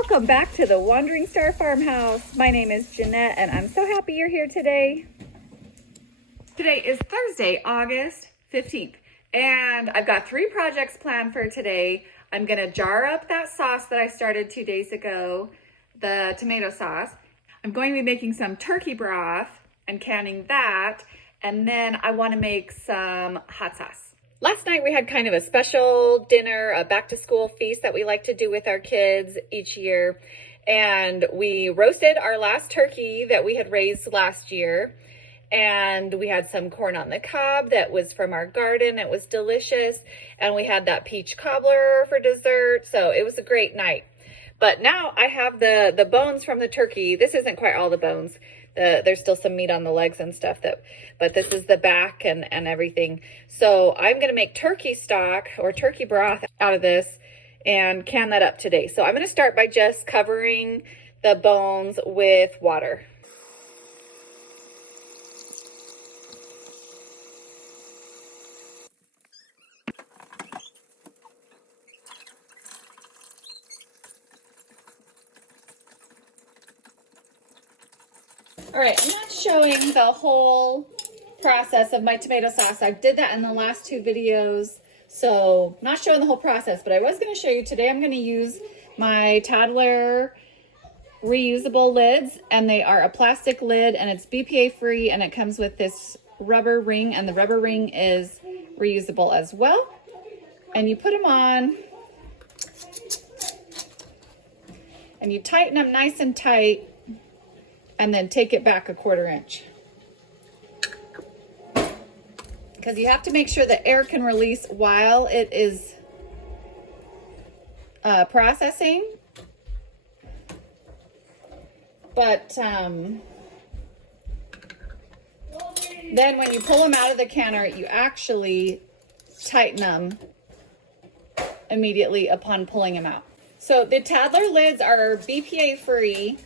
Welcome back to the Wandering Star Farmhouse. My name is Jeanette and I'm so happy you're here today. Today is Thursday, August 15th, and I've got 3 projects planned for today. I'm gonna jar up that sauce that I started 2 days ago, the tomato sauce. I'm going to be making some turkey broth and canning that, and then I wanna make some hot sauce. Last night we had kind of a special dinner, a back to school feast that we like to do with our kids each year. And we roasted our last turkey that we had raised last year. And we had some corn on the cob that was from our garden. It was delicious. And we had that peach cobbler for dessert. So it was a great night. But now I have the bones from the turkey. This isn't quite all the bones. There's still some meat on the legs and stuff, but this is the back and everything. So I'm gonna make turkey stock or turkey broth out of this and can that up today. So I'm gonna start by just covering the bones with water. All right, I'm not showing the whole process of my tomato sauce. I did that in the last 2 videos, so not showing the whole process, but I was going to show you today. I'm going to use my toddler reusable lids, and they are a plastic lid, and it's BPA free, and it comes with this rubber ring, and the rubber ring is reusable as well. And you put them on, and you tighten them nice and tight, and then take it back 1/4 inch. Because you have to make sure the air can release while it is processing. But then when you pull them out of the canner, you actually tighten them immediately upon pulling them out. So the toddler lids are BPA free,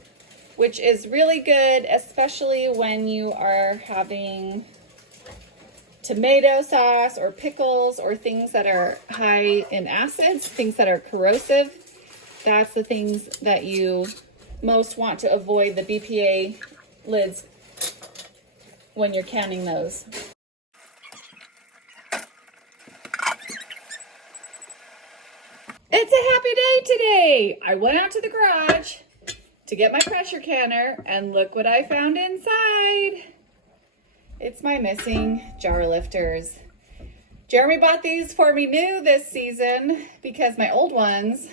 which is really good, especially when you are having tomato sauce or pickles or things that are high in acids, things that are corrosive. That's the things that you most want to avoid, the BPA lids, when you're canning those. It's a happy day today. I went out to the garage to get my pressure canner, and look what I found inside. It's my missing jar lifters. Jeremy bought these for me new this season because my old ones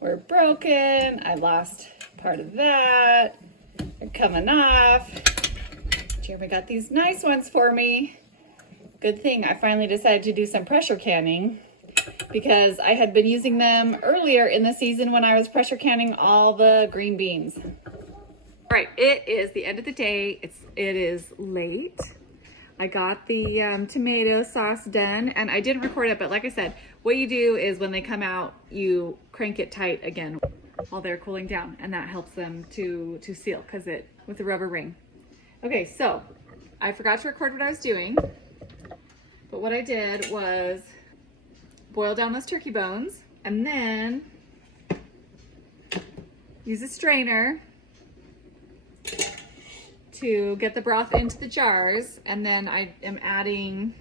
were broken. I lost part of that. They're coming off. Jeremy got these nice ones for me. Good thing I finally decided to do some pressure canning, because I had been using them earlier in the season when I was pressure canning all the green beans. All right, it is the end of the day. It is late. I got the tomato sauce done, and I didn't record it, but like I said, what you do is when they come out, you crank it tight again while they're cooling down, and that helps them to seal because it with the rubber ring. Okay, so I forgot to record what I was doing, but what I did was boil down those turkey bones, and then use a strainer to get the broth into the jars. And then I am adding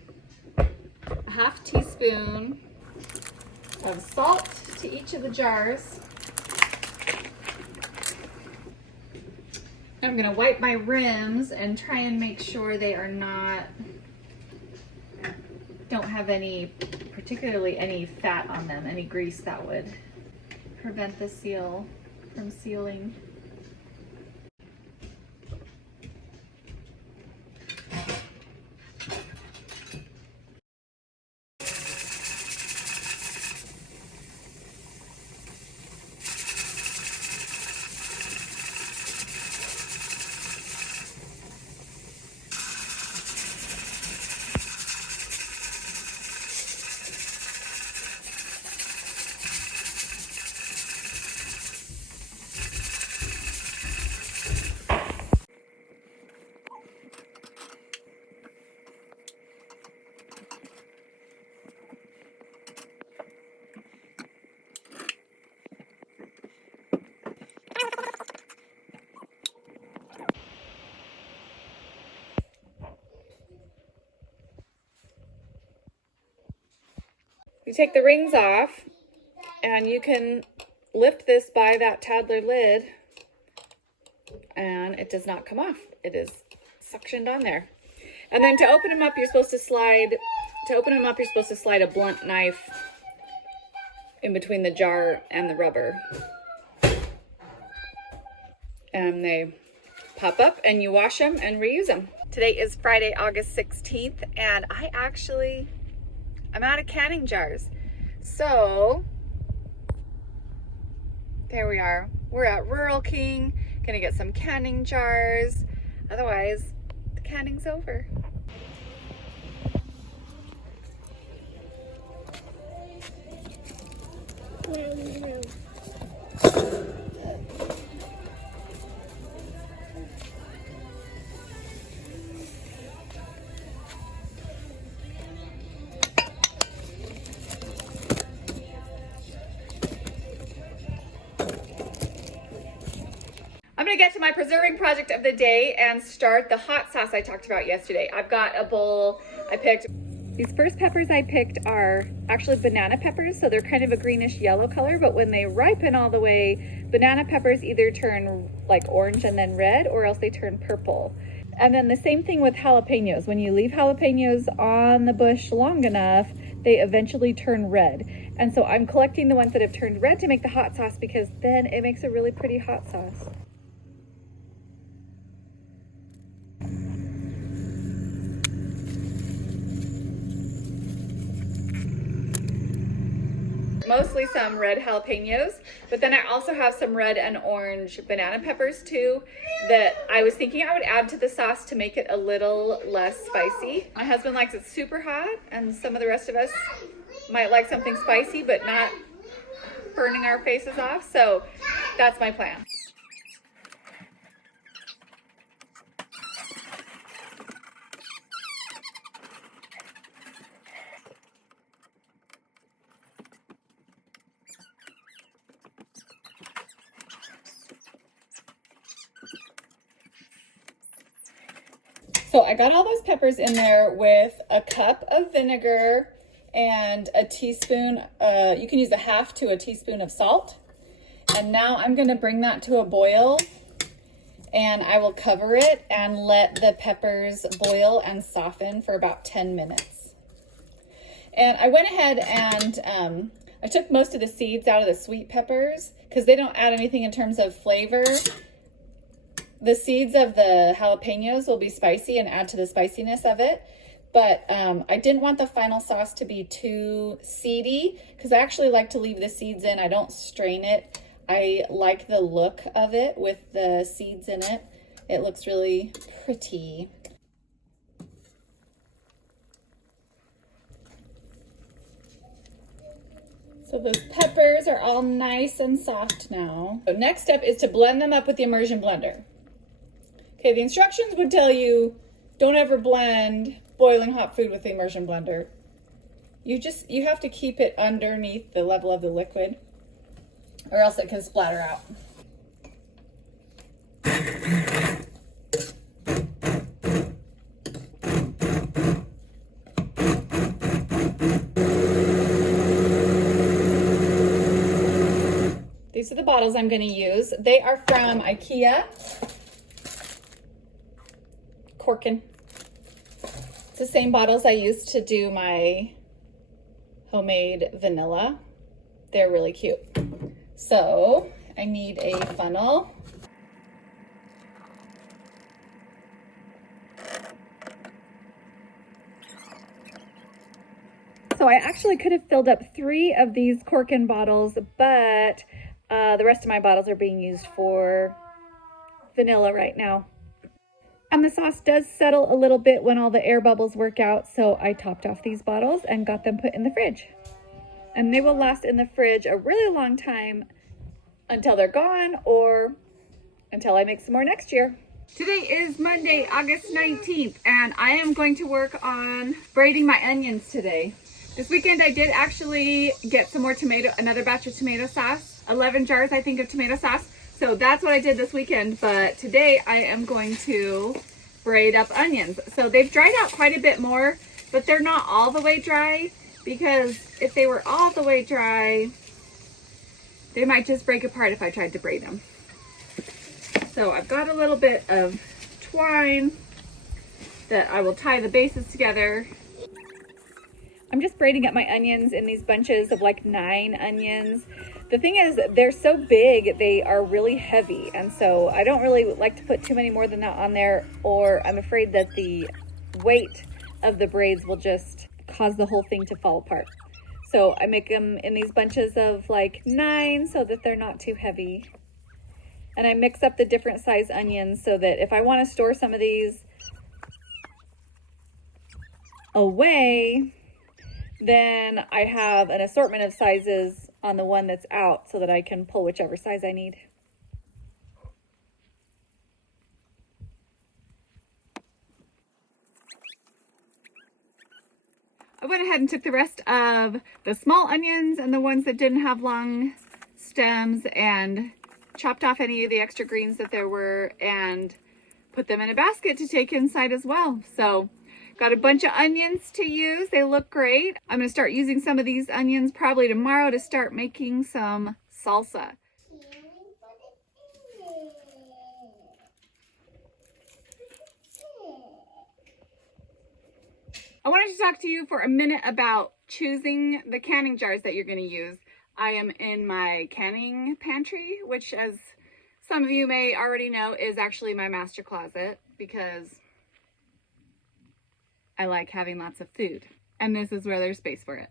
a 1/2 teaspoon of salt to each of the jars. I'm gonna wipe my rims and try and make sure they are don't have particularly any fat on them, any grease that would prevent the seal from sealing. You take the rings off and you can lift this by that Tadler lid and it does not come off. It is suctioned on there. And then to open them up, you're supposed to slide a blunt knife in between the jar and the rubber. And they pop up and you wash them and reuse them. Today is Friday, August 16th, and I'm out of canning jars. So there we are. We're at Rural King, gonna get some canning jars. Otherwise, the canning's over. I'm gonna get to my preserving project of the day and start the hot sauce I talked about yesterday. I've got a bowl. These first peppers I picked are actually banana peppers, so they're kind of a greenish yellow color, but when they ripen all the way, banana peppers either turn like orange and then red, or else they turn purple. And then the same thing with jalapenos. When you leave jalapenos on the bush long enough, they eventually turn red. And so I'm collecting the ones that have turned red to make the hot sauce, because then it makes a really pretty hot sauce. Mostly some red jalapenos, but then I also have some red and orange banana peppers too that I was thinking I would add to the sauce to make it a little less spicy. My husband likes it super hot, and some of the rest of us might like something spicy but not burning our faces off, so that's my plan. So I got all those peppers in there with a cup of vinegar and a teaspoon, you can use a half to a teaspoon of salt. And now I'm gonna bring that to a boil, and I will cover it and let the peppers boil and soften for about 10 minutes. And I went ahead and I took most of the seeds out of the sweet peppers because they don't add anything in terms of flavor. The seeds of the jalapenos will be spicy and add to the spiciness of it. But I didn't want the final sauce to be too seedy, because I actually like to leave the seeds in. I don't strain it. I like the look of it with the seeds in it. It looks really pretty. So those peppers are all nice and soft now. So next step is to blend them up with the immersion blender. Okay, the instructions would tell you, don't ever blend boiling hot food with the immersion blender. You have to keep it underneath the level of the liquid, or else it can splatter out. These are the bottles I'm going to use. They are from IKEA. Corkin. It's the same bottles I used to do my homemade vanilla. They're really cute. So I need a funnel. So I actually could have filled up 3 of these Corkin bottles, but the rest of my bottles are being used for vanilla right now. And the sauce does settle a little bit when all the air bubbles work out, so I topped off these bottles and got them put in the fridge. And they will last in the fridge a really long time until they're gone, or until I make some more next year. Today is Monday, August 19th, and I am going to work on braiding my onions today. This weekend I did actually get some more another batch of tomato sauce, 11 jars I think of tomato sauce. So that's what I did this weekend, but today I am going to braid up onions. So they've dried out quite a bit more, but they're not all the way dry. because if they were all the way dry, they might just break apart if I tried to braid them. So I've got a little bit of twine that I will tie the bases together. I'm just braiding up my onions in these bunches of like 9 onions. The thing is, they're so big, they are really heavy. And so I don't really like to put too many more than that on there, or I'm afraid that the weight of the braids will just cause the whole thing to fall apart. So I make them in these bunches of like 9 so that they're not too heavy. And I mix up the different size onions so that if I want to store some of these away, then I have an assortment of sizes on the one that's out so that I can pull whichever size I need. I went ahead and took the rest of the small onions and the ones that didn't have long stems and chopped off any of the extra greens that there were and put them in a basket to take inside as well. So got a bunch of onions to use. They look great. I'm going to start using some of these onions probably tomorrow to start making some salsa. I wanted to talk to you for a minute about choosing the canning jars that you're going to use. I am in my canning pantry, which, as some of you may already know, is actually my master closet because I like having lots of food, and this is where there's space for it.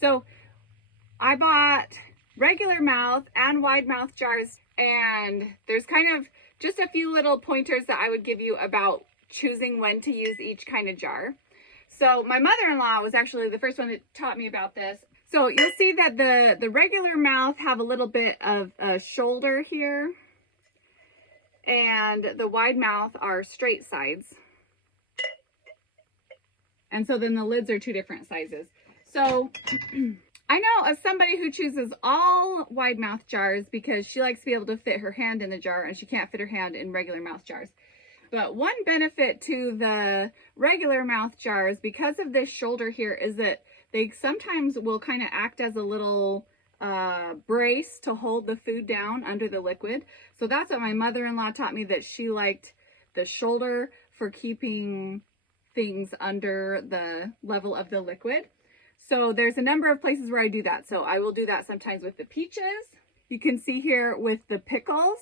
So I bought regular mouth and wide mouth jars, and there's kind of just a few little pointers that I would give you about choosing when to use each kind of jar. So my mother-in-law was actually the first one that taught me about this. So you'll see that the regular mouth have a little bit of a shoulder here, and the wide mouth are straight sides. And so then the lids are 2 different sizes. So I know as somebody who chooses all wide mouth jars because she likes to be able to fit her hand in the jar and she can't fit her hand in regular mouth jars. But one benefit to the regular mouth jars, because of this shoulder here, is that they sometimes will kind of act as a little brace to hold the food down under the liquid. So that's what my mother-in-law taught me, that she liked the shoulder for keeping things under the level of the liquid. So there's a number of places where I do that. So I will do that sometimes with the peaches. You can see here with the pickles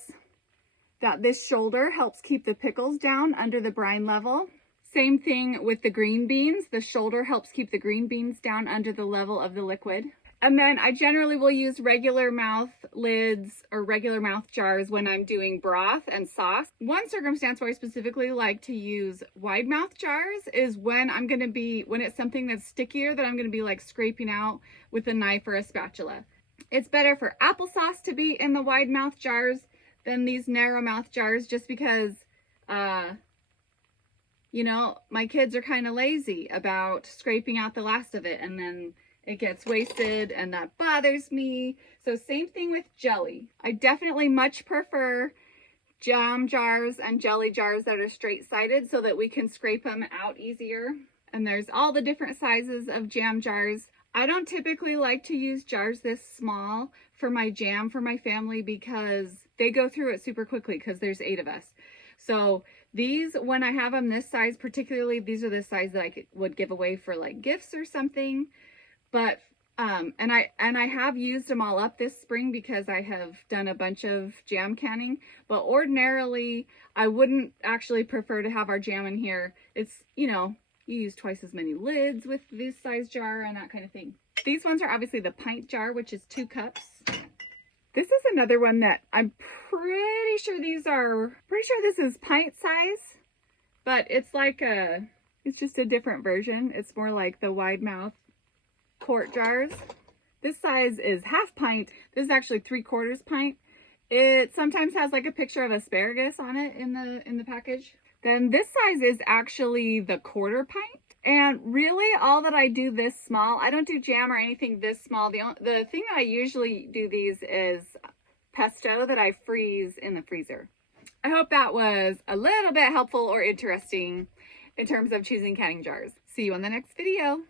that this shoulder helps keep the pickles down under the brine level. Same thing with the green beans. The shoulder helps keep the green beans down under the level of the liquid. And then I generally will use regular mouth lids or regular mouth jars when I'm doing broth and sauce. One circumstance where I specifically like to use wide mouth jars is when when it's something that's stickier that I'm going to be like scraping out with a knife or a spatula. It's better for applesauce to be in the wide mouth jars than these narrow mouth jars, just because, you know, my kids are kind of lazy about scraping out the last of it, and then it gets wasted, and that bothers me. So same thing with jelly. I definitely much prefer jam jars and jelly jars that are straight-sided so that we can scrape them out easier. And there's all the different sizes of jam jars. I don't typically like to use jars this small for my jam for my family because they go through it super quickly because there's 8 of us. So these, when I have them this size particularly, these are the size that I would give away for like gifts or something. But and I have used them all up this spring because I have done a bunch of jam canning. But ordinarily, I wouldn't actually prefer to have our jam in here. It's, you know, you use twice as many lids with this size jar and that kind of thing. These ones are obviously the pint jar, which is 2 cups. This is another one that I'm pretty sure this is pint size, but it's like it's just a different version. It's more like the wide mouth quart jars. This size is half pint. This is actually 3/4 pint. It sometimes has like a picture of asparagus on it in the package. Then this size is actually the 1/4 pint. And really all that I do this small, I don't do jam or anything this small. The thing that I usually do these is pesto that I freeze in the freezer. I hope that was a little bit helpful or interesting in terms of choosing canning jars. See you on the next video.